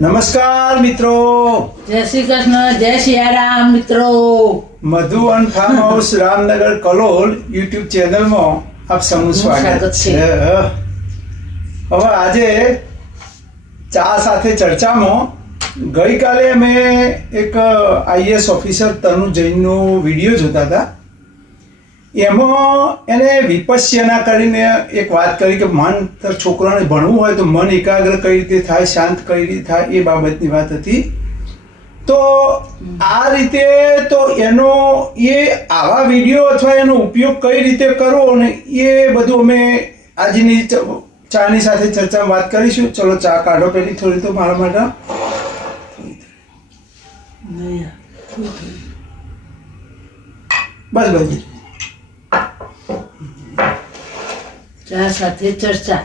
નમસ્કાર મિત્રો, જય શ્રી કૃષ્ણ, જય સિયારામ મિત્રો. Madhuvan farm house Ramnagar Kalol YouTube ચેનલમાં આપ સૌનું સ્વાગત છે. હવે આજે ચા સાથે ચર્ચામાં ગઈકાલે અમે એક આઈએએસ ઓફિસર તનુ જૈનનો વિડીયો જોતા હતા. એમાં એને વિપશ્યના કરીને એક વાત કરી કે મન છોકરાને ભણવું હોય તો મન એકાગ્ર કઈ રીતે થાય, શાંત કઈ રીતે થાય, એ બાબતની વાત હતી. તો આ રીતે તો એનો આવા વિડીયો અથવા એનો ઉપયોગ કઈ રીતે કરવો ને એ બધું અમે આજની ચાની સાથે ચર્ચામાં વાત કરીશું. ચલો ચા કાઢો પેલી થોડી તો મારા માટે. બસ બસ ચા સાથે ચર્ચા.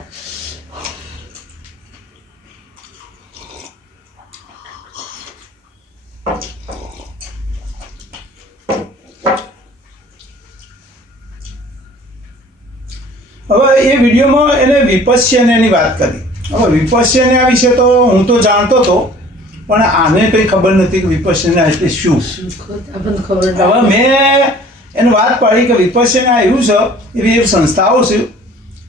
હવે એ વિડીયોમાં એને વિપશ્યની વાત કરી. હવે વિપશ્યના વિશે તો હું તો જાણતો હતો, પણ આને કંઈ ખબર નથી કે વિપશ્યના એટલે શું. હવે મેં એને વાત પાડી કે વિપશ્યના એવું છે, એવી એક સંસ્થાઓ છે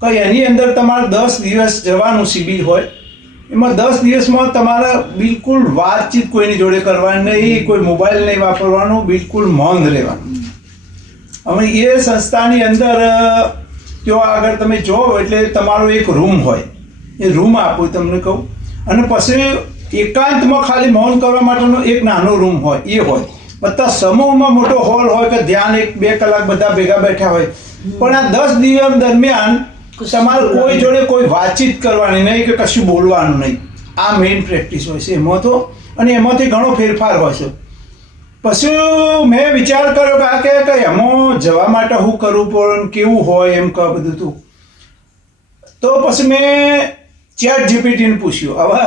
કે એની અંદર તમારે 10 દિવસ જવાનું શિબિર હોય. એમાં 10 દિવસમાં તમારે બિલકુલ વાતચીત કોઈની જોડે કરવાની નહીં, કોઈ મોબાઈલ નહીં વાપરવાનો, બિલકુલ મૌન રહેવાનું. હવે એ સંસ્થાની અંદર ત્યાં આગળ તમે જાઓ એટલે તમારો એક રૂમ હોય, એ રૂમ આપું તમને કહું, અને પછી એકાંતમાં ખાલી મૌન કરવા માટેનો એક નાનો રૂમ હોય, એ હોય. બધા સમૂહમાં મોટો હોલ હોય કે ધ્યાન 1-2 કલાક બધા ભેગા બેઠા હોય. પણ આ 10 દિવસ દરમિયાન તમારે કોઈ જોડે કોઈ વાતચીત કરવાની નહીં કે કશું બોલવાનું નહીં. આ મેઇન પ્રેક્ટિસ હોય છે એમાં તો, અને એમાંથી ઘણો ફેરફાર હોય છે. પછી મેં વિચાર કર્યો કે એમાં જવા માટે શું કરવું પડે, કેવું હોય એમ કે બધું તું. તો પછી મેં ચેટ જીપીટીને પૂછ્યું. હવે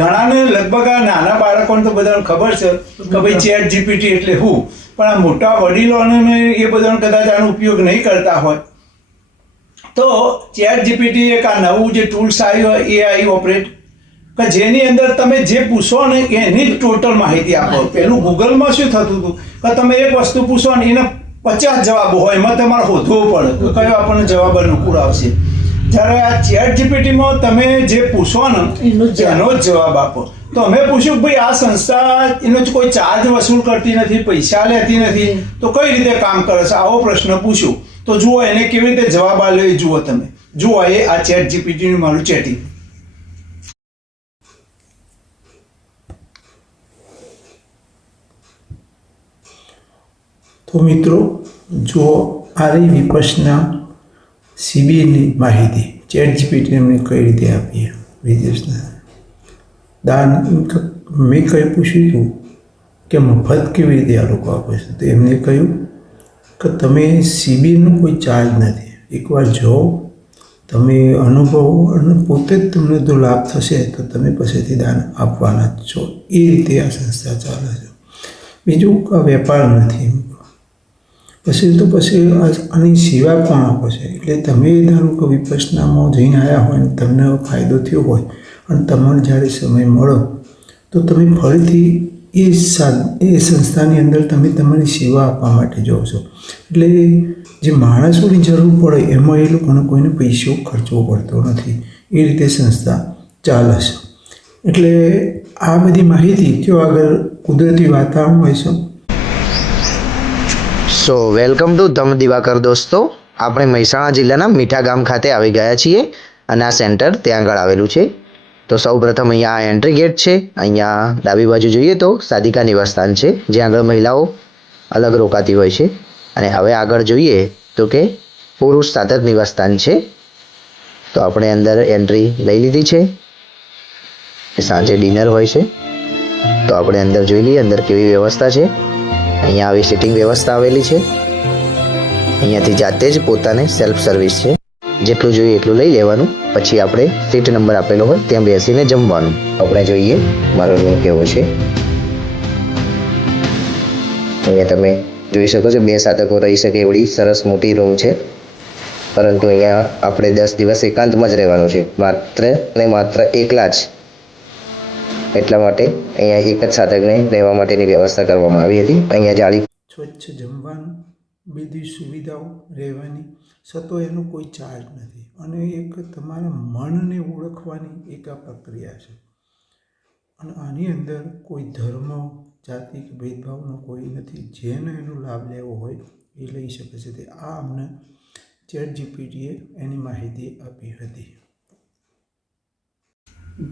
ઘણાને લગભગ આ નાના બાળકોને તો બધાને ખબર છે કે ભાઈ ચેટ જીપીટી એટલે શું, પણ આ મોટા વડીલોને એ બધાને કદાચ આનો ઉપયોગ નહીં કરતા હોય. તો ચેટ જીપીટી એક આ નવું જે ટૂલ્સ આવ્યું હોય એઆઈ ઓપરેટ, કે જેની અંદર તમે જે પૂછો ને એની જ ટોટલ માહિતી આપો. પેલું ગૂગલમાં શું થતું હતું કે તમે એક વસ્તુ પૂછો ને એને 50 જવાબો હોય, એમાં તમારે શોધવું પડે કે કયો આપણને જવાબ અનુકૂળ આવશે. જ્યારે આ ચેટ જીપીટીમાં તમે જે પૂછો ને એનો જ જવાબ આપો. તો અમે પૂછ્યું ભાઈ આ સંસ્થા એનો કોઈ ચાર્જ વસૂલ કરતી નથી, પૈસા લેતી નથી, તો કઈ રીતે કામ કરે છે, આવો પ્રશ્ન પૂછ્યું. તો જુઓ એને કેવી રીતે જવાબ આપ્યો એ જુઓ તમે. જુઓ એ આ ચેટ જીપીટીનું મારું ચેટિંગ. તો મિત્રો જુઓ આ રહી વિપશ્યના શિબિરની માહિતી. ચેટ જીપીટી એમને કઈ રીતે આપીએ વિદેશના દાન. મેં કંઈ પૂછ્યું હતું કે મફત કેવી રીતે આ લોકો આપે છે, તો એમને કહ્યું કે તમે શિબિરનો કોઈ ચાર્જ નથી, એકવાર જાઓ તમે અનુભવો અને પોતે જ તમને જો લાભ થશે તો તમે પાસેથી દાન આપવાના જ છો. એ રીતે આ સંસ્થા ચાલે છે. બીજું આ વેપાર નથી. પછી આની સેવા પણ આપે છે. એટલે તમે ધારો કે વિપશ્યનામાં જઈને આવ્યા હોય ને તમને ફાયદો થયો હોય અને તમારે જ્યારે સમય મળો તો તમે ફરીથી એ સંસ્થાની અંદર તમે તમારી સેવા આપવા માટે જાઓ છો. એટલે જે માણસોની જરૂર પડે એમાં એ લોકોને કોઈને પૈસો ખર્ચવો પડતો નથી. એ રીતે સંસ્થા ચાલે છે. એટલે આ બધી માહિતી જો આગળ કુદરતી વાતાવરણ હોય છે. સો વેલકમ ટુ ધમ દિવાકર દોસ્તો. આપણે મહેસાણા જિલ્લાના મીઠા ગામ ખાતે આવી ગયા છીએ અને આ સેન્ટર ત્યાં આગળ આવેલું છે. તો સૌ પ્રથમ અહીંયા એન્ટ્રી ગેટ છે. અહીંયા ડાબી બાજુ જોઈએ તો સાધિકા નિવાસસ્થાન છે, જ્યાં આગળ મહિલાઓ અલગ રોકાતી હોય છે. અને હવે આગળ જોઈએ તો કે પુરુષ સાધક નિવાસસ્થાન છે. તો આપણે અંદર એન્ટ્રી લઈ લીધી છે. સાંજે ડિનર હોય છે, તો આપણે અંદર જોઈ લઈએ અંદર કેવી વ્યવસ્થા છે. અહીંયા આવી સિટિંગ વ્યવસ્થા આવેલી છે. અહીંયાથી જાતે જ પોતાને સેલ્ફ સર્વિસ છે, જેટલું જોઈએ એટલું લઈ લેવાનું. પછી આપણે સીટ નંબર આપેલો હોય ત્યાં બેસીને જમવાનું. આપણે જોઈએ મારો રૂમ કેવો છે. અહીંયા તમે જોઈ શકો છો 2 સાધકો રહી શકે એવડી સરસ મોટી રૂમ છે. પરંતુ અહીંયા આપણે 10 દિવસ એકાંતમાં જ રહેવાનું છે, માત્ર ને માત્ર એકલા જ. એટલા માટે અહીંયા એક જ સાધકને રહેવા માટેની વ્યવસ્થા કરવામાં આવી હતી. અહીંયા જાળી સ્વચ્છ જમવાનું, બધી સુવિધાઓ રહેવાની, છતાં એનો કોઈ ચાર્જ નથી. અને એક તમારા મનને ઓળખવાની એક આ પ્રક્રિયા છે. અને આની અંદર કોઈ ધર્મ, જાતિ કે ભેદભાવનો કોઈ નથી. જેને એનો લાભ લેવો હોય એ લઈ શકે છે. તે આ અમને ChatGPTએ એની માહિતી આપી હતી.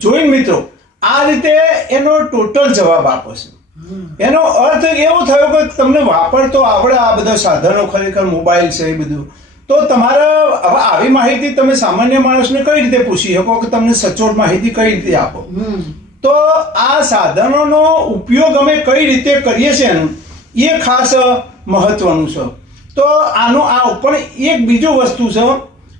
જોઈને મિત્રો, આ રીતે એનો ટોટલ જવાબ આપો છે. એનો અર્થ એવો થયો કે તમને વાપરતો આવડે આ બધા સાધનો, ખરેખર મોબાઈલ છે એ બધું, તો તમારે હવે આવી માહિતી તમે સામાન્ય માણસને કઈ રીતે પૂછી શકો કે તમને સચોટ માહિતી કઈ રીતે આપો? તો આ સાધનોનો ઉપયોગ અમે કઈ રીતે કરીએ છીએ એ ખાસ મહત્વનું છે. તો આનો આ પણ એક બીજું વસ્તુ છે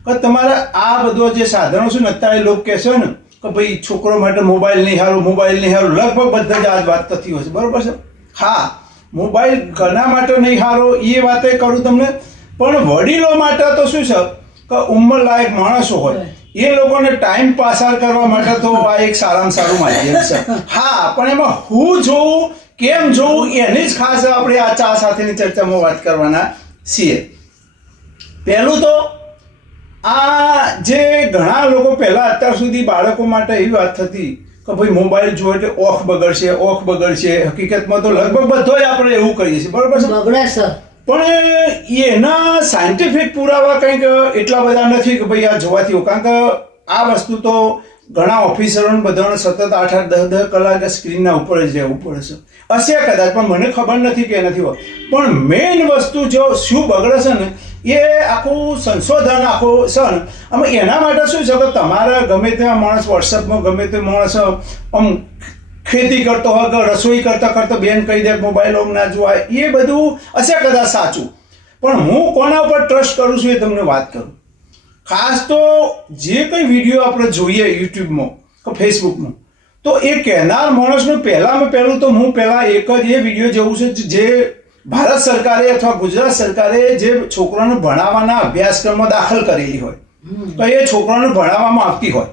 કે તમારે આ બધો જે સાધનો છે ને, અત્યારે લોકો કહે છે ને કે ભાઈ છોકરો માટે મોબાઈલ નહીં સારું, મોબાઈલ નહીં સારું, લગભગ બધા જ આ જ વાત થતી હોય છે, બરોબર છે? હા, મોબાઈલ ઘણા માટે નહીં સારો એ વાતે કરું તમને, પણ વડીલો માટે તો શું છે કે ઉંમરલાયક માણસો હોય એ લોકોને ટાઈમ પાસાર કરવા માટે તો આ એક સારામાં સારું માધ્યમ છે. હા, પણ એમાં હું જોઉં, કેમ જોઉં, એની જ ખાસ આપણે આ ચા સાથેની ચર્ચામાં વાત કરવાના છીએ. પહેલું તો આ જે ઘણા લોકો પહેલા અત્યાર સુધી બાળકો માટે એવી વાત થતી કે ભાઈ મોબાઈલ જુઓ એટલે ઓખ બગડશે, ઓખ બગડશે. હકીકતમાં તો લગભગ બધો જ આપણે એવું કરીએ છીએ, બરોબર છે? બગડે છે. પણ એના સાયન્ટિફિક પુરાવા કંઈક એટલા બધા નથી કે ભાઈ આ જોવાથી, કારણ કે આ વસ્તુ તો ઘણા ઓફિસરોને બધાને સતત 8-10 કલાક સ્ક્રીનના ઉપર જ રહેવું પડે છે. હશે કદાચ, પણ મને ખબર નથી કે નથી હોય. પણ મેઇન વસ્તુ જો શું બગડે છે ને એ આખું સંશોધન આખું છે ને. આમાં એના માટે શું છે કે તમારા ગમે ત્યાં માણસ વોટ્સઅપમાં ગમે તે માણસ આમ ખેતી કરતો હોય કે રસોઈ કરતા કરતા બેન કહી દે મોબાઈલ ના જોવાય, એ બધું હશે કદાચ સાચું. પણ હું કોના ઉપર ટ્રસ્ટ કરું છું એ તમને વાત કરું. ખાસ તો જે કંઈ વિડીયો આપણે જોઈએ યુટ્યુબમાં કે ફેસબુકમાં, તો એ કહેનાર માણસનું પહેલું તો હું પહેલાં એક જ એ વિડીયો જોઉં છું જે ભારત સરકારે અથવા ગુજરાત સરકારે જે છોકરાને ભણાવવાના અભ્યાસક્રમમાં દાખલ કરેલી હોય, તો એ છોકરાને ભણાવવામાં આવતી હોય,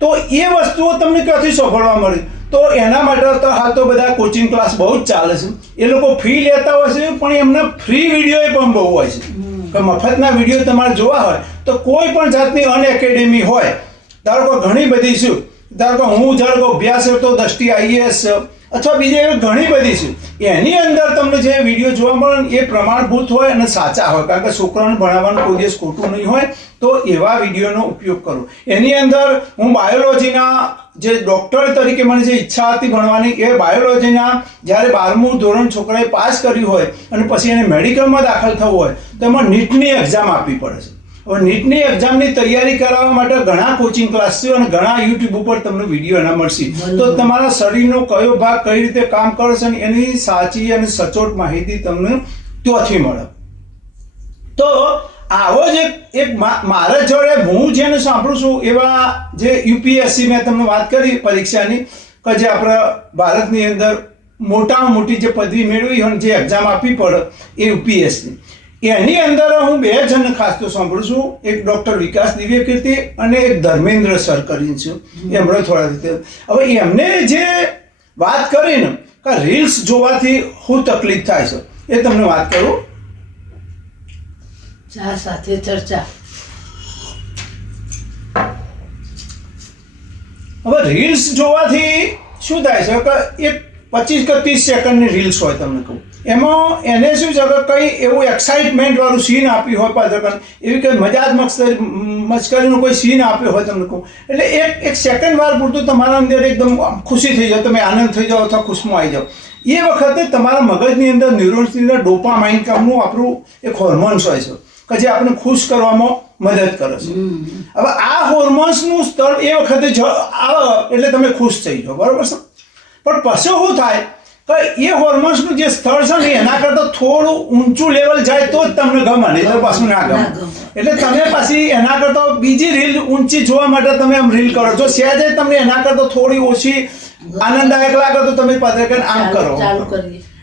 તો એ વસ્તુઓ તમને ક્યાંથી સાંભળવા મળી? તો એના માટે તો હાલ તો બધા કોચિંગ ક્લાસ બહુ જ ચાલે છે. એ લોકો ફી લેતા હોય છે, પણ એમના ફ્રી વિડીયો પણ બહુ હોય છે કે મફતના વિડીયો તમારે જોવા હોય તો કોઈ પણ જાતની અનએકેડમી હોય, ધારો કે ઘણી બધી શું, ધારો કે હું ધારો કે અભ્યાસ કરતો દ્રષ્ટિ IAS અથવા બીજી એવી ઘણી બધી છે, એની અંદર તમને જે વિડીયો જોવા મળે એ પ્રમાણભૂત હોય અને સાચા હોય, કારણ કે છોકરાઓને ભણાવવાનું કોઈ દિવસ ખોટું નહીં હોય. તો એવા વિડીયોનો ઉપયોગ કરો. એની અંદર હું બાયોલોજીના જે ડૉક્ટર તરીકે મને જે ઈચ્છા હતી ભણવાની, એ બાયોલોજીના જ્યારે 12મું ધોરણ છોકરાએ પાસ કર્યું હોય અને પછી એને મેડિકલમાં દાખલ થવું હોય તો એમાં નીટની એક્ઝામ આપવી પડે છે. હવે નીટની એક્ઝામની તૈયારી કરાવવા માટે ઘણા કોચિંગ ક્લાસ છે અને ઘણા યુટ્યુબ ઉપર તમને વિડીયો એના મળશે. તો તમારા શરીરનો કયો ભાગ કઈ રીતે કામ કરે છે એની સાચી અને સચોટ માહિતી તમને ત્યાંથી મળે. તો આવો જ એક મારા જોડે હું જેને સાંભળું છું એવા જે UPSC મેં તમને વાત કરી પરીક્ષાની, કે જે આપણા ભારતની અંદર મોટામાં મોટી જે પદવી મેળવી હોય જે એક્ઝામ આપવી પડે એ UPSC, એની અંદર હું 2 જણને ખાસ તો સાંભળું છું. એક ડૉક્ટર વિકાસ દિવ્યકીર્તિ અને એક ધર્મેન્દ્ર સર કરીને છે, એ હમણાં થોડા રીતે. હવે એમને જે વાત કરીને કે રીલ્સ જોવાથી શું તકલીફ થાય છે એ તમને વાત કરું. ચા સાથે ચર્ચા. હવે રીલ્સ જોવાથી શું થાય છે કે એક 25 કે 30 સેકન્ડની રીલ્સ હોય, તમને કહું એમાં એને શું છે કે કંઈ એવું એક્સાઇટમેન્ટ વાળું સીન આપ્યું હોય, પાછળ એવી કંઈ મજાક મસ્કરીનો કોઈ સીન આપ્યો હોય તમને કહું, એટલે એક સેકન્ડ વાર પૂરતું તમારા અંદર એકદમ ખુશી થઈ જાવ, તમે આનંદ થઈ જાઓ અથવા ખુશમાં આવી જાઓ. એ વખતે તમારા મગજની અંદર ન્યુરોન્સની અંદર ડોપામાઇન કામનું આપણું એક હોર્મોન્સ હોય છે કે જે આપણે ખુશ કરવામાં મદદ કરે છે. હવે આ હોર્મોન્સનું સ્તર એ વખતે આવે એટલે તમે ખુશ થઈ જાઓ, બરોબર છે? પણ પછી શું થાય કે એ હોર્મોન્સનું જે સ્તર છે ને એના કરતાં થોડું ઊંચું લેવલ જાય તો જ તમને ગમે, નહીં તો પાછું ના ગમે. એટલે તમે પાછી એના કરતાં બીજી રીલ ઊંચી જોવા માટે તમે આમ રીલ કરો છો. સહેજે તમને એના કરતાં થોડી ઓછી આનંદદાયક લાગે તો તમે પાછળ આમ કરો.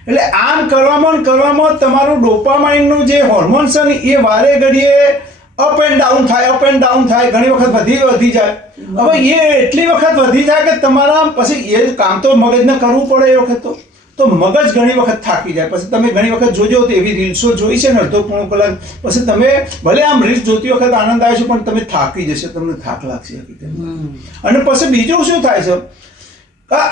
એટલે આમ કરવામાં તમારું ડોપામાઇનનું જે હોર્મોન છે ને એ વારે ઘડીએ અપ એન્ડ ડાઉન થાય, ઘણી વખત વધી જાય. હવે એ એટલી વખત વધી જાય કે તમારા પછી એ કામ તો મગજને કરવું પડે એ વખત તો મગજ ઘણી વખત થાકી જાય. પછી તમે ઘણી વખત જોજો તો એવી રીલ્સો જોઈ છે ને અડધો પોણો કલાક, પછી તમે ભલે આમ રીલ્સ જોતી વખત આનંદ આવે છે પણ તમે થાકી જશે, તમને થાક લાગશે હકીકતમાં. અને પછી બીજું શું થાય છે,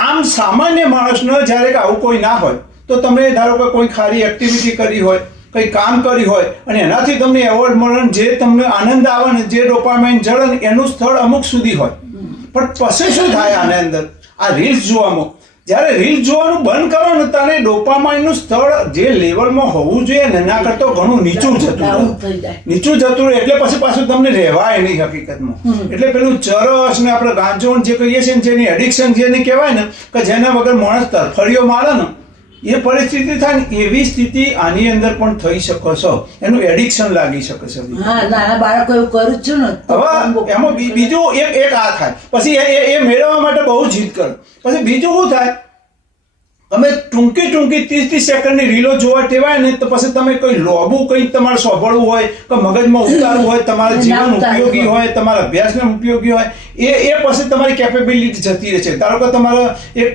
આમ સામાન્ય માણસને જ્યારે આવું કોઈ ના હોય તો તમે ધારો કે કોઈ ખાલી એક્ટિવિટી કરી હોય, કંઈ કામ કરી હોય અને એનાથી તમને એવોર્ડ મળે, જે તમને આનંદ આવે ને, જે ડોપામાઇન જળે ને, એનું સ્થળ અમુક સુધી હોય. પણ પછી શું થાય આને અંદર આ રીલ્સ જોવામાં, જ્યારે રીલ્સ જોવાનું બંધ કરો ને ત્યારે ડોપામાઇનનું સ્થળ જે લેવલમાં હોવું જોઈએ ને એના કરતાં ઘણું નીચું જતું રહે. એટલે પછી પાછું તમને રહેવાય નહીં હકીકતમાં. એટલે પેલું ચરસ ને આપણે ગાંજોણ જે કહીએ છીએ ને, જેની એડિક્શન જેને કહેવાય ને, કે જેના વગર માણસ તરફડીઓ મારે ને, એ પરિસ્થિતિ થાય ને, એવી સ્થિતિ આની અંદર પણ થઈ શકે છે. એનું એડિક્શન લાગી શકે છે. નાના બાળકો એવું કરું છું ને. હવે એમાં બીજું એક આ થાય, પછી એ મેળવવા માટે બહુ જીદ કરે. પછી બીજું શું થાય, તમે ટૂંકી 30 સેકન્ડની રીલો જોવા ટેવાય ને, તો પછી તમે કોઈ લોબું કંઈક તમારે સાંભળવું હોય કે મગજમાં ઉતારવું હોય, તમારા જીવન ઉપયોગી હોય, તમારા અભ્યાસને ઉપયોગી હોય, એ પછી તમારી કેપેબિલિટી જતી રહે છે. ધારો કે તમારે એક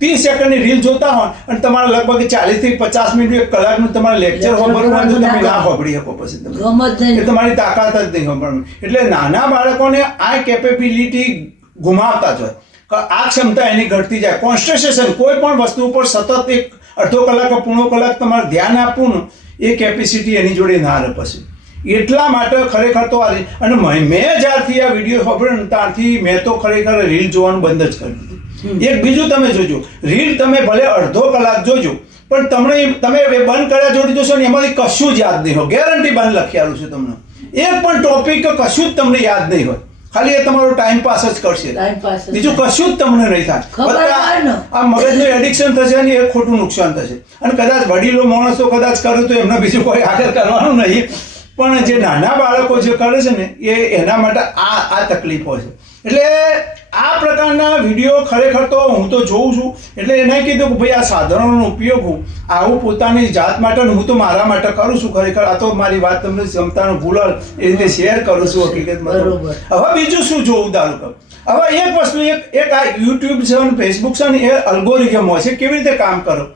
30 સેકન્ડની રીલ જોતા હોય અને તમારે લગભગ 40 થી 50 મિનિટ 1 કલાકનું તમારે લેક્ચર સાંભળવું હોય તો તમે ના સાંભળી શકો. પછી એ તમારી તાકાત જ નહીં સાંભળવાની. એટલે નાના બાળકોને આ કેપેબિલિટી ગુમાવતા જ હોય, આ ક્ષમતા એની ઘટતી જાય. કોન્સન્ટ્રેશન કોઈ પણ વસ્તુ ઉપર સતત એક અડધો કલાક કે પોણો કલાક તમારે ધ્યાન આપવું ને, એ કેપેસિટી એની જોડે ના રહે પછી. એટલા માટે ખરેખર તો અને મેં જ્યારથી આ વિડીયો સાંભળ્યો ને ત્યારથી મેં તો ખરેખર રીલ જોવાનું બંધ જ કરી દીધું. એક બીજું તમે જોજો, રીલ તમે ભલે અડધો કલાક જોજો પણ તમે બંધ કર્યા જોડી જોશો ને એમાંથી કશું જ યાદ નહીં હોય. ગેરંટી બંધ લખેલું છે તમને. એક પણ ટોપિક કે કશું જ તમને યાદ નહીં હોય. ખાલી એ તમારો ટાઈમ પાસ જ કરશે, બીજું કશું જ તમને નહીં થાય. આ મગજનું એડિક્શન થશે ને એ ખોટું નુકસાન થશે. અને કદાચ વડીલો માણસો કદાચ કરે તો એમને બીજું કોઈ આગળ કરવાનું નહીં, પણ જે નાના બાળકો જે કરે છે ને એના માટે આ તકલીફો છે. એટલે આ પ્રકારના વિડીયો ખરેખર તો હું તો જોઉં છું. એટલે એને કીધું કે ભાઈ આ સાધનોનો ઉપયોગ હું આવું પોતાની જાત માટે હું તો મારા માટે કરું છું. ખરેખર આ તો મારી વાત તમને ક્ષમતાનો ભૂલ એ રીતે શેર કરું છું હકીકતમાં. હવે બીજું શું જોવું દારૂ કરું, હવે એક વસ્તુ એક આ યુટ્યુબ છે અને ફેસબુક છે ને, એ અલ્ગોરિધમ હોય છે. કેવી રીતે કામ કરો,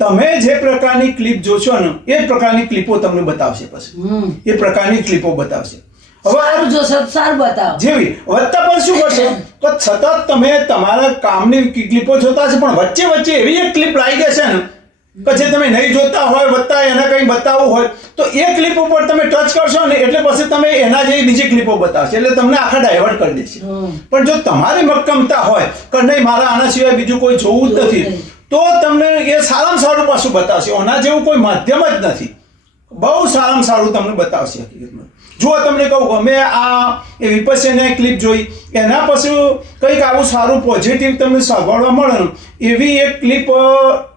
તમે જે પ્રકારની ક્લિપ જોશો ને એ પ્રકારની ક્લિપો તમને બતાવશે. પછી એ પ્રકારની ક્લિપો બતાવશે. સારું બતાવો જેવી વધતા પણ શું કરશે તો સતત તમે તમારા કામની ક્લિપો જોતા હશે પણ વચ્ચે એવી એક ક્લિપ લાવી દેશે ને કે જે તમે નહીં જોતા હોય, વધતા એને કંઈ બતાવવું હોય તો એ ક્લિપ ઉપર તમે ટચ કરશો ને એટલે પછી તમે એના જેવી બીજી ક્લિપો બતાવશે. એટલે તમને આખા ડાયવર્ટ કરી દેશે. પણ જો તમારી મક્કમતા હોય કે નહીં મારે આના સિવાય બીજું કોઈ જોવું જ નથી, તો તમને એ સારામાં સારું પાછું બતાવશે. આના જેવું કોઈ માધ્યમ જ નથી. બહુ સારામાં સારું તમને બતાવશે હકીકતમાં. જો તમને કહું અમે આ એ વિપસ્યના ક્લિપ જોઈ, એના પછી કંઈક આવું સારું પોઝિટિવ તમને સાંભળવા મળે ને એવી એક ક્લિપ,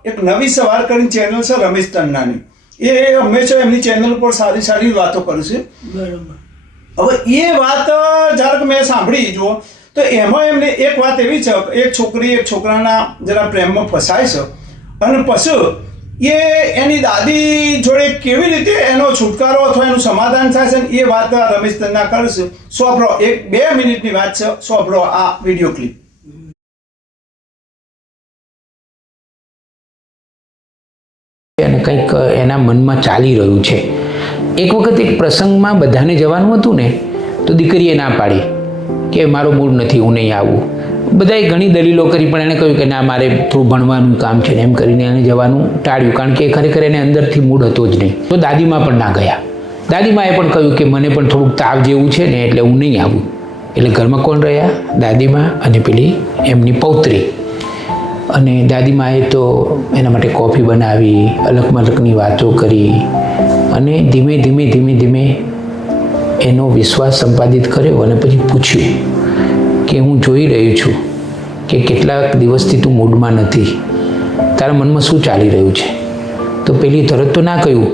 એક નવી સવાર કરીને ચેનલ છે રમેશ તન્નાની, એ હંમેશા એમની ચેનલ ઉપર સારી વાતો કરે છે. હવે એ વાત જ્યારે મેં સાંભળી જુઓ તો એમાં એમને એક વાત એવી છે, એક છોકરી એક છોકરાના જરા પ્રેમમાં ફસાય છે અને પછી એ એની દાદી જોડે કેવી રીતે એનો છુટકારો અથવા એનું સમાધાન થાય છે એ વાત રમેશ તન્ના કરે છે. સોંભળો, 1-2 મિનિટની વાત છે, સોંભળો આ વિડીયો ક્લિપ. અને કંઈક એના મનમાં ચાલી રહ્યું છે. એક વખત એક પ્રસંગમાં બધાને જવાનું હતું ને તો દીકરીએ ના પાડી કે મારો મૂડ નથી, હું નહીં આવું. બધાએ ઘણી દલીલો કરી પણ એણે કહ્યું કે ના મારે થોડું ભણવાનું કામ છે ને, એમ કરીને એને જવાનું ટાળ્યું. કારણ કે ખરેખર એને અંદરથી મૂડ હતો જ નહીં. તો દાદીમાં પણ ના ગયા. દાદીમાએ પણ કહ્યું કે મને પણ થોડુંક તાવ જેવું છે ને એટલે હું નહીં આવું. એટલે ઘરમાં કોણ રહ્યા? દાદીમા અને પેલી એમની પૌત્રી. અને દાદીમાએ તો એના માટે કોફી બનાવી, અલગ મલકની વાતો કરી અને ધીમે એનો વિશ્વાસ સંપાદિત કર્યો. અને પછી પૂછ્યું કે હું જોઈ રહી છું કે કેટલાક દિવસથી તું મૂડમાં નથી, તારા મનમાં શું ચાલી રહ્યું છે? તો પેલી તરત તો ના કહ્યું,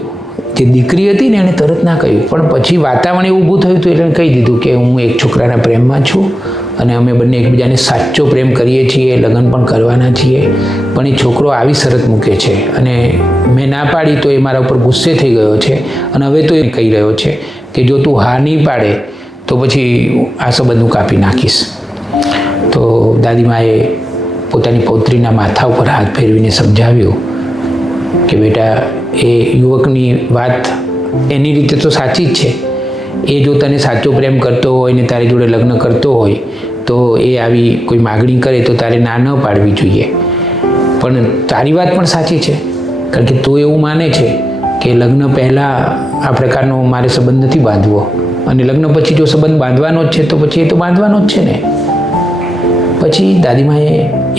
જે દીકરી હતી ને એણે તરત ના કહ્યું, પણ પછી વાતાવરણ એવું ઊભું થયું હતું એટલે કહી દીધું કે હું એક છોકરાના પ્રેમમાં છું અને અમે બંને એકબીજાને સાચો પ્રેમ કરીએ છીએ, લગ્ન પણ કરવાના છીએ. પણ એ છોકરો આવી શરત મૂકે છે અને મેં ના પાડી તો એ મારા ઉપર ગુસ્સે થઈ ગયો છે અને હવે તો એ કહી રહ્યો છે કે જો તું હા નહીં પાડે તો પછી આ સંબંધ હું કાપી નાખીશ. તો દાદીમાએ પોતાની પૌત્રીના માથા ઉપર હાથ ફેરવીને સમજાવ્યું કે બેટા, એ યુવકની વાત એની રીતે તો સાચી જ છે. એ જો તને સાચો પ્રેમ કરતો હોય ને તારી જોડે લગ્ન કરતો હોય તો એ આવી કોઈ માગણી કરે તો તારે ના ન પાડવી જોઈએ. પણ તારી વાત પણ સાચી છે, કારણ કે તું એવું માને છે કે લગ્ન પહેલાં આ પ્રકારનો મારે સંબંધ નથી બાંધવો, અને લગ્ન પછી જો સંબંધ બાંધવાનો જ છે તો પછી એ તો બાંધવાનો જ છે ને. પછી દાદીમાએ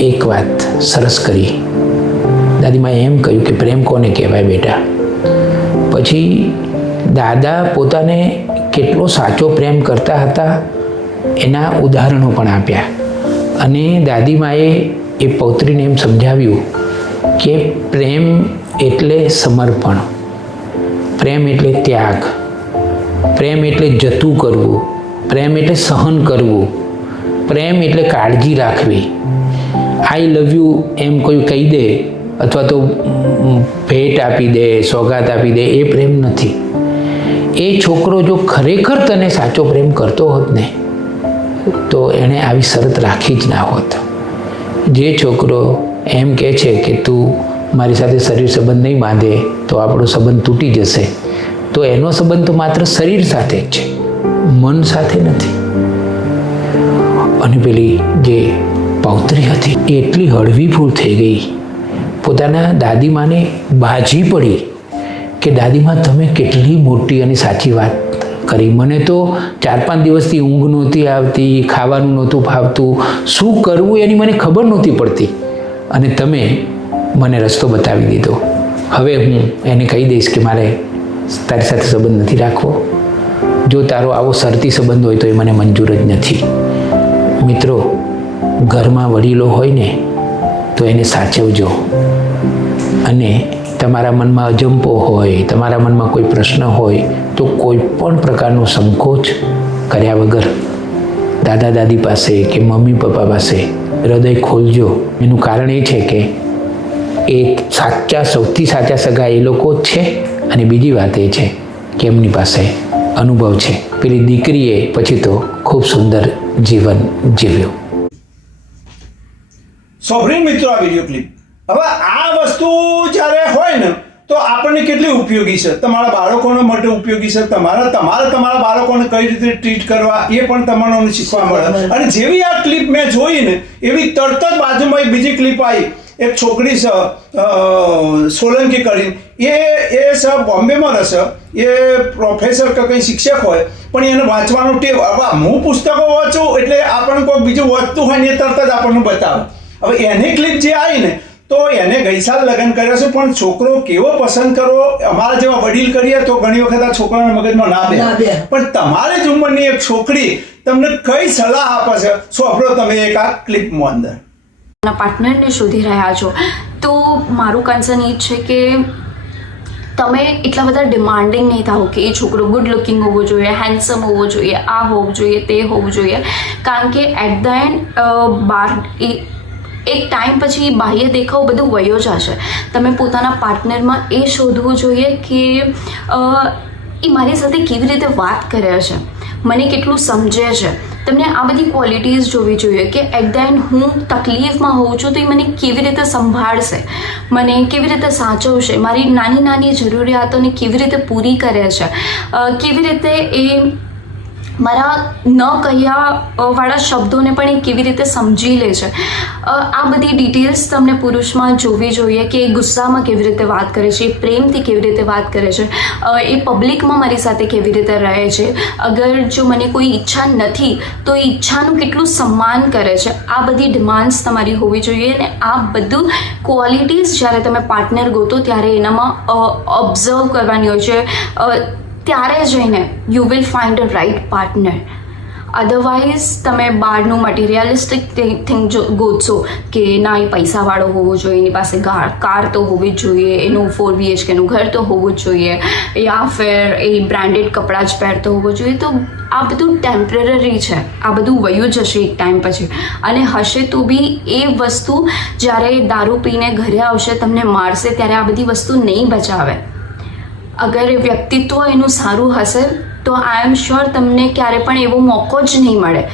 એક વાત સરસ કરી. દાદીમાએ એમ કહ્યું કે પ્રેમ કોને કહેવાય બેટા. પછી દાદા પોતાને કેટલો સાચો પ્રેમ કરતા હતા એના ઉદાહરણો પણ આપ્યા, અને દાદીમાએ એ પૌત્રીને એમ સમજાવ્યું કે પ્રેમ એટલે સમર્પણ, પ્રેમ એટલે ત્યાગ, પ્રેમ એટલે જતું કરવું, પ્રેમ એટલે સહન કરવું, પ્રેમ એટલે કાળજી રાખવી. આઈ લવ યુ એમ કોઈ કહી દે અથવા તો ભેટ આપી દે, સોગાત આપી દે, એ પ્રેમ નથી. એ છોકરો જો ખરેખર તને સાચો પ્રેમ કરતો હોત ને તો એણે આવી શરત રાખી જ ના હોત. જે છોકરો એમ કહે છે કે તું મારી સાથે શરીર સંબંધ નહીં બાંધે તો આપણો સંબંધ તૂટી જશે, તો એનો સંબંધ તો માત્ર શરીર સાથે જ છે, મન સાથે નથી. અને પેલી જે પૌત્રી હતી એ એટલી હળવી ફૂલ થઈ ગઈ, પોતાના દાદીમાને બાજી પડી કે દાદીમા, તમે કેટલી મોટી અને સાચી વાત કરી. મને તો 4-5 દિવસથી ઊંઘ નહોતી આવતી, ખાવાનું નહોતું ભાવતું, શું કરવું એની મને ખબર નહોતી પડતી, અને તમે મને રસ્તો બતાવી દીધો. હવે હું એને કહી દઈશ કે મારે તારી સાથે સંબંધ નથી રાખવો. જો તારો આવો શરતી સંબંધ હોય તો એ મને મંજૂર જ નથી. મિત્રો, ઘરમાં વડીલો હોય ને તો એને સાચવજો, અને તમારા મનમાં અજંપો હોય, તમારા મનમાં કોઈ પ્રશ્ન હોય તો કોઈ પણ પ્રકારનો સંકોચ કર્યા વગર દાદા દાદી પાસે કે મમ્મી પપ્પા પાસે હૃદય ખોલજો. એનું કારણ એ છે કે એ સૌથી સાચા સગા એ લોકો જ છે, અને બીજી વાત એ છે કે એમની પાસે અનુભવ છે. પેલી દીકરીએ પછી તો ખૂબ સુંદર જીવન જીવ્યું. સોભરી મિત્રો, આ વિડીયો ક્લિપ, હવે આ વસ્તુ જ્યારે હોય ને તો આપણને કેટલી ઉપયોગી છે. તમારા બાળકોને માટે ઉપયોગી છે. તમારા બાળકોને કઈ રીતે ટ્રીટ કરવા એ પણ તમને શીખવા મળે. અને જેવી આ ક્લિપ મેં જોઈ ને એવી તરત જ બાજુમાં એક બીજી ક્લિપ આવી. એક છોકરી છે સોલંકી કરીને, એ છે બોમ્બેમાં રહેશે, એ પ્રોફેસર કે કંઈ શિક્ષક હોય, પણ એને વાંચવાનું ટેવ. હવે હું પુસ્તકો વાંચું એટલે આપણને કોઈ બીજું વાંચતું હોય ને એ તરત જ આપણને બતાવે. હવે એની ક્લિપ જે આવી ને તો એને ગઈ સાલ લગ્ન કર્યો છે, પણ છોકરો કેવો પસંદ કરવો, અમારા જેવા વડીલ કરીએ તો ઘણી વખત આ છોકરાના મગજમાં ના બે. પણ તમારી જ ઉંમરની એક છોકરી તમને કઈ સલાહ આપે છે, સાંભળો તમે એક આ ક્લિપમાં અંદર. પાર્ટનરને શોધી રહ્યા છો તો મારું કન્સર્ન એ છે કે તમે એટલા બધા ડિમાન્ડિંગ નહીં થાઓ કે એ છોકરો ગુડ લુકિંગ હોવો જોઈએ, હેન્ડસમ હોવો જોઈએ, આ હોવું જોઈએ, તે હોવું જોઈએ. કારણ કે એટ ધ એન્ડ એક ટાઈમ પછી બાહ્ય દેખાવ બધું વયો જશે. તમે પોતાના પાર્ટનરમાં એ શોધવું જોઈએ કે એ મારી સાથે કેવી રીતે વાત કરે છે, મને કેટલું સમજે છે. તમને આ બધી ક્વોલિટીઝ જોવી જોઈએ કે એટ ધ એન્ડ હું તકલીફમાં હોઉં છું તો એ મને કેવી રીતે સંભાળશે, મને કેવી રીતે સાચવશે, મારી નાની નાની જરૂરિયાતોને કેવી રીતે પૂરી કરે છે, કેવી રીતે એ મારા ન કહ્યા વાળા શબ્દોને પણ એ કેવી રીતે સમજી લે છે. આ બધી ડિટેલ્સ તમને પુરુષમાં જોવી જોઈએ કે એ ગુસ્સામાં કેવી રીતે વાત કરે છે, એ પ્રેમથી કેવી રીતે વાત કરે છે, એ પબ્લિકમાં મારી સાથે કેવી રીતે રહે છે, અગર જો મને કોઈ ઈચ્છા નથી તો એ ઈચ્છાનું કેટલું સન્માન કરે છે. આ બધી ડિમાન્ડ્સ તમારી હોવી જોઈએ, અને આ બધું ક્વોલિટીઝ જ્યારે તમે પાર્ટનર ગોતો ત્યારે એનામાં ઓબ્ઝર્વ કરવાની હોય છે. ત્યારે જઈને you will find a right partner. Otherwise તમે બહારનું મટીરિયલિસ્ટિક થિંગ ગોતશો કે ના એ પૈસાવાળો હોવો જોઈએ, એની પાસે કાર તો હોવી જ જોઈએ, એનું 4 BHKનું ઘર તો હોવું જ જોઈએ, યા ફિર એ બ્રાન્ડેડ કપડાં જ પહેરતો હોવો જોઈએ. તો આ બધું ટેમ્પરરી છે, આ બધું વયું જશે એક ટાઈમ પછી, અને હશે તો બી એ વસ્તુ જ્યારે દારૂ પીને ઘરે આવશે તમને મારશે ત્યારે આ બધી વસ્તુ નહીં બચાવે. અગર એ વ્યક્તિત્વ એનું સારું હશે તો આઈ એમ શ્યોર તમને ક્યારે પણ એવો મોકો જ નહીં મળે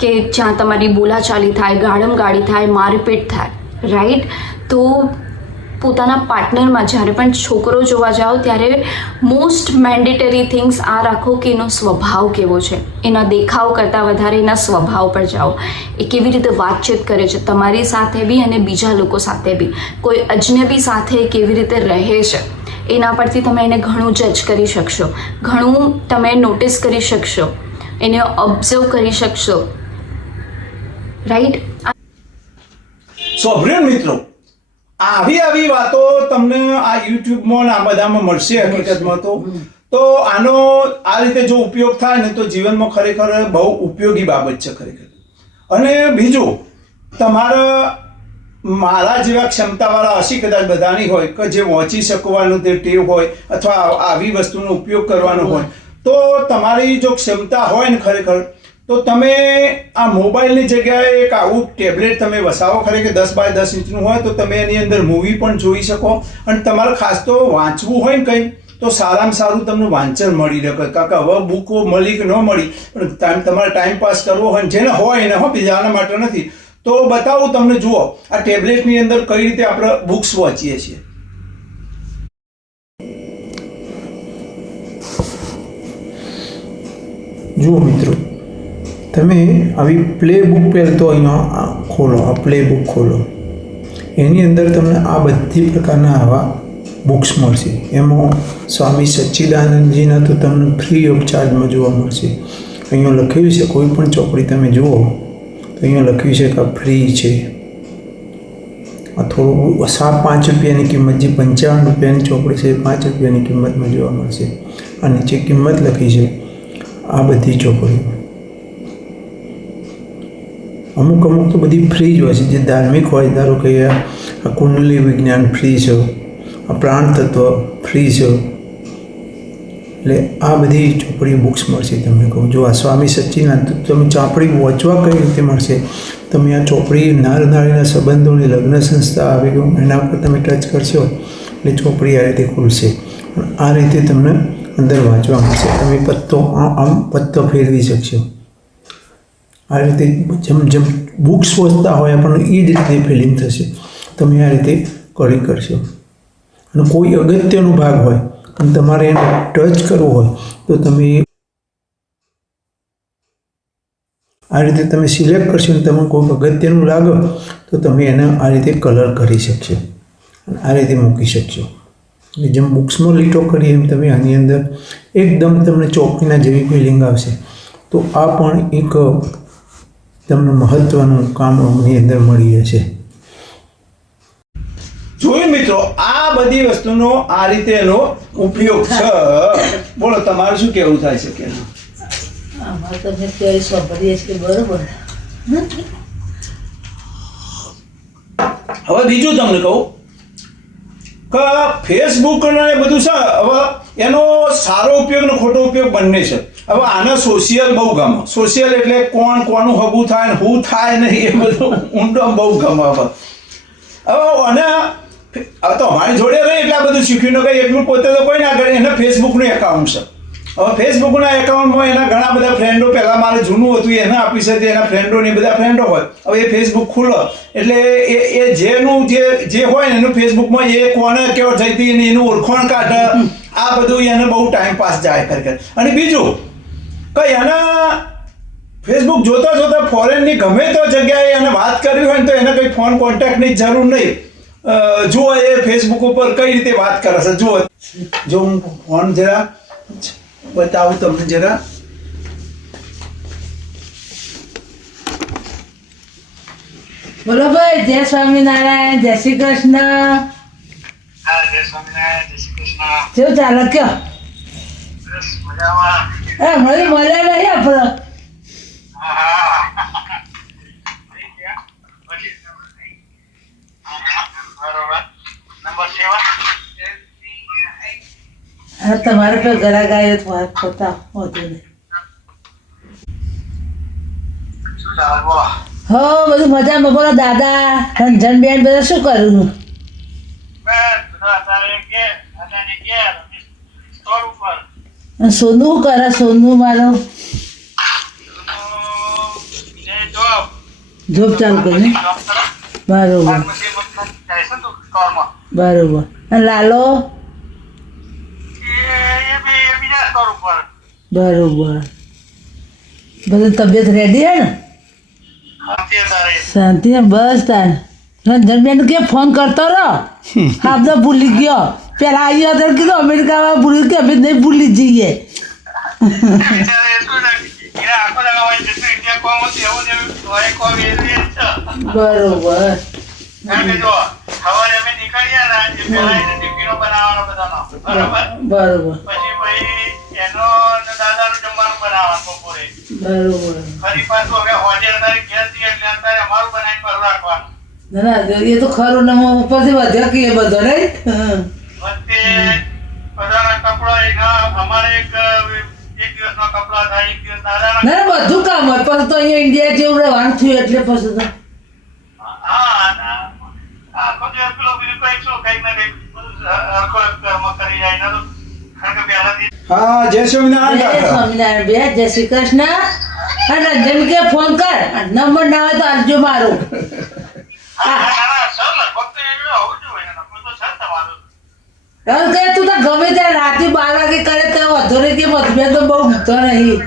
કે જ્યાં તમારી બોલાચાલી થાય, ગાળમગાળી થાય, મારપીટ થાય, રાઈટ? તો પોતાના પાર્ટનરમાં જ્યારે પણ છોકરો જોવા જાઓ ત્યારે મોસ્ટ મેન્ડેટરી થિંગ્સ આ રાખો કે એનો સ્વભાવ કેવો છે. એના દેખાવ કરતાં વધારે એના સ્વભાવ પર જાઓ. એ કેવી રીતે વાતચીત કરે છે તમારી સાથે બી અને બીજા લોકો સાથે બી, કોઈ અજનબી સાથે કેવી રીતે રહે છે, એના પરથી તમે એને ઘણું જજ કરી શકશો, ઘણું તમે નોટિસ કરી શકશો, એને ઓબ્ઝર્વ કરી શકશો, રાઈટ? સોભ્રેન મિત્રો, આવી વાતો તમને આ યુટ્યુબમાં આ બધામાં મળશે. હકીકતમાં તો આનો આ રીતે જો ઉપયોગ થાય ને તો જીવનમાં ખરેખર બહુ ઉપયોગી બાબત છે ખરેખર. અને બીજું, તમારા મારા જેવા ક્ષમતાવાળા હશે કદાચ બધાની હોય કે જે વાંચી શકવાનું તે ટેવ હોય અથવા આવી વસ્તુનો ઉપયોગ કરવાનો હોય, તો તમારી જો ક્ષમતા હોય ને ખરેખર તો તમે આ મોબાઈલની જગ્યાએ એક આવું ટેબ્લેટ તમે વસાવો. ખરેખર 10 બાય 10 ઇંચનું હોય તો તમે એની અંદર મૂવી પણ જોઈ શકો. અને તમારે ખાસ તો વાંચવું હોય ને કંઈ તો સારામાં સારું તમને વાંચન મળી રહે. કારણ કે હવે બુકો મળી કે ન મળી, પણ તમારે ટાઈમ પાસ કરવો હોય જેને હોય એને બીજાના માટે નથી. તો બતાવું તમને, જુઓ આ ટેબ્લેટની અંદર કઈ રીતે આપણે બુક્સ વાંચીએ છીએ. જુઓ મિત્રો, તમે આવી પ્લે બુક પહેલાં તો અહીંયા ખોલો, આ પ્લે બુક ખોલો. એની અંદર તમને આ બધી પ્રકારના આવા બુક્સ મળશે. એમાં સ્વામી સચ્ચિદાનંદજીના તો તમને ફ્રી ઓફ ચાર્જમાં જોવા મળશે. અહીંયા લખ્યું છે, કોઈ પણ ચોપડી તમે જુઓ તો અહીંયા લખ્યું છે કે આ ફ્રી છે. આ થોડું 5 રૂપિયાની કિંમત, જે 55 રૂપિયાની ચોપડી છે 5 રૂપિયાની કિંમતમાં જોવા મળશે. આ નીચે કિંમત લખી છે આ બધી ચોપડીઓ. અમુક તો બધી ફ્રી જ હોય છે. જે ધાર્મિક હોય, ધારો કે આ કુંડલી વિજ્ઞાન ફ્રી છે, આ પ્રાણ તત્વ ફ્રી છે. એટલે આ બધી ચોપડી બુક્સ મળશે તમને કહું. જો આ સ્વામી સચ્ચિદાનંદ, તમે ચોપડી વાંચવા કઈ રીતે મળશે? તમે આ ચોપડી નાર નારીના સંબંધોની લગ્ન સંસ્થા આવી ગયું, એના ઉપર તમે ટચ કરશો એટલે ચોપડી આ રીતે ખુલશે. આ રીતે તમને અંદર વાંચવા મળશે. તમે આમ પત્તો ફેરવી શકશો. આ રીતે જેમ બુક્સ વાંચતા હોય પણ એ જ રીતે ફિલિંગ થશે. તમે આ રીતે કરશો. અને કોઈ અગત્યનો ભાગ હોય અને તમારે એને ટચ કરવો હોય તો તમે આ રીતે તમે સિલેક્ટ કરશો. અને તમે કોઈ અગત્યનું લાગે તો તમે એને આ રીતે કલર કરી શકશો અને આ રીતે મૂકી શકશો. જેમ બુક્સમાં લીટો કરીએ એમ તમે આની અંદર એકદમ તમને ચોપડીના જેવી ફિલિંગ આવશે. તો આ પણ એક તમને મહત્વનું કામ આની અંદર મળી રહેશે. જોયું મિત્રો, આ બધી વસ્તુનો આ રીતે એનો ઉપયોગ છે. બોલો, તમારું શું કેવું થાય છે કે? આમાં તમે કઈ સાંભળીએ છીએ બરોબર. હવે બીજું તમને કહું કે ફેસબુક અને બધું છે, હવે એનો સારો ઉપયોગ અને ખોટો ઉપયોગ બંને છે. હવે આને સોશિયલ બહુ ગમે. સોશિયલ એટલે કોનું હગું થાય ને શું થાય ને એ બધું ઊંડો બહુ ગમે. હવે અને તો અમારી જોડે રહી એટલે આ બધું શીખ્યું ને કંઈ એટલું પોતે તો કોઈ ના કરે. એને ફેસબુકનું એકાઉન્ટ છે. હવે ફેસબુકના એકાઉન્ટમાં એના ઘણા બધા ફ્રેન્ડો, પહેલાં મારે જૂનું હતું એને આપી શકે, એના ફ્રેન્ડો ને બધા ફ્રેન્ડો હોય. હવે એ ફેસબુક ખુલ્લો એટલે એ જેનું જે હોય ને એનું ફેસબુકમાં એ કોને કેવો જઈતી ને એનું ઓળખાણ કાઢે. આ બધું એને બહુ ટાઈમ પાસ જાય કરે. અને બીજું કે એના ફેસબુક જોતા ફોરેનની ગમે તો જગ્યાએ એને વાત કરવી હોય ને તો એને કંઈ ફોન કોન્ટેક્ટની જરૂર નહીં. જુઓ એ ફેસબુક ઉપર કઈ રીતે વાત કરે છે. જુઓ, જો હું ફોન જરા બતાવું તમને જરા. બોલો ભાઈ, જય સ્વામિનારાયણ, જય શ્રી કૃષ્ણ. કેવું ચાલે કયો? મળ્યા નહીં આપણે. હા, તમારે કોઈ ઘરા ગાય તો વાત કરતા હોતું નહીં. હો, બધું મજામાં. બોલો દાદા, રંજન બેન બધા શું કર્યું? અને સોનું કરે સોનું મારો જોબ ચાલુ કરીને બરોબર બરોબર અને લાલો બરોબર બધું તબિયત રેડી હે ને શાંતિ ને બસ તાર રંજનબેન કે ફોન કરતો રહો આપણે ભૂલી ગયો પેલા આવ્યો તો કીધું અમેરિકામાં ભૂલી કે અમે નહીં ભૂલી જઈએ બરોબર બરોબર ના ના એ તો ખરું ને ઉપરથી વધ્યો કે એ બધો રાઈટ ના બધું કામ હોય પછી તો અહીંયા ઇન્ડિયા જેવું રહેવાનું થયું એટલે પછી તો હા જય સ્વામિનારાયણ જય કાકા. સ્વામિનારાયણ બે જય શ્રી કૃષ્ણ અને રંજન કે ફોન કર નંબર ના હોય તો આપજો મારો હવે કે તું તો ગમે ત્યારે રાતે 12 વાગે કરે તો વધુ નહીં કે મતભેદ તો બહુ મૂકતો નહીં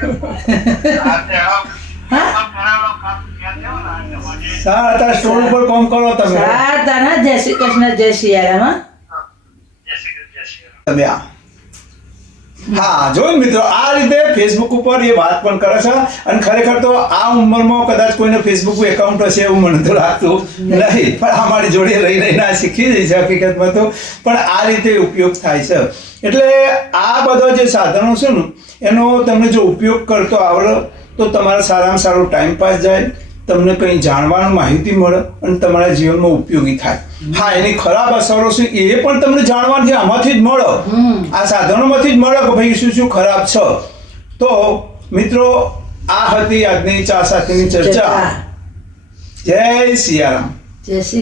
સારા તારા સ્ટોર ઉપર કામ કરો તમે સાર તારા જય શ્રી કૃષ્ણ જય સિયારામ હા? તમે હા જોયું મિત્રો આ રીતે ફેસબુક ઉપર એ વાત પણ કરે છે અને ખરેખર તો આ ઉંમરમાં કદાચ કોઈને ફેસબુક એકાઉન્ટ હશે એવું મને તો લાગતું નહીં પણ અમારી જોડે રહીને આ શીખી જાય છે હકીકતમાં તો પણ આ રીતે ઉપયોગ થાય છે એટલે આ બધા જે સાધનો છે ને એનો તમને જો ઉપયોગ કરતો આવડે તો તમારા સારામાં સારો ટાઈમ પાસ જાય તમને કંઈ જાણવાની માહિતી મળે અને તમારા જીવનમાં ઉપયોગી થાય હા એની ખરાબ અસરો છે એ પણ તમને જાણવાની આમાંથી જ મળે આ સાધનોમાંથી જ મળે કે ભાઈ શું શું ખરાબ છે તો મિત્રો આ હતી આજની ચા સાથેની ચર્ચા જય સિયારામ જય શ્રી